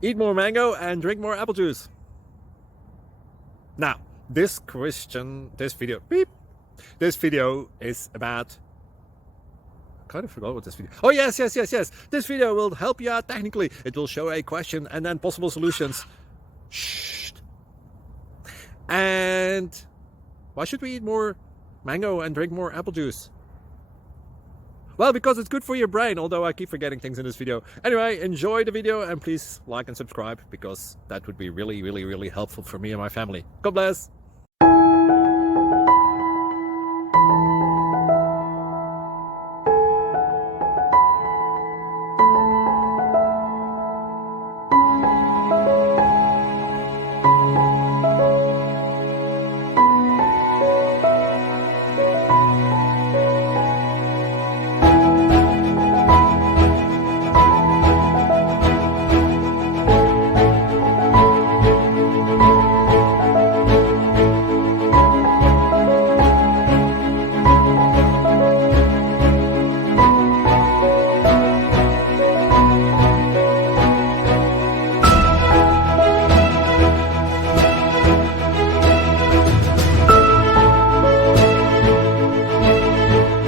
Eat more mango and drink more apple juice. Now, this video is about, I kind of forgot what this video. Oh, yes. This video will help you out technically. It will show a question and then possible solutions. Shh. And why should we eat more mango and drink more apple juice? Well, because it's good for your brain, although I keep forgetting things in this video. Anyway, enjoy the video and please like and subscribe, because that would be really helpful for me and my family. God bless!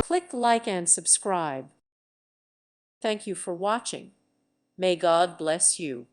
Click like and subscribe. Thank you for watching. May God bless you.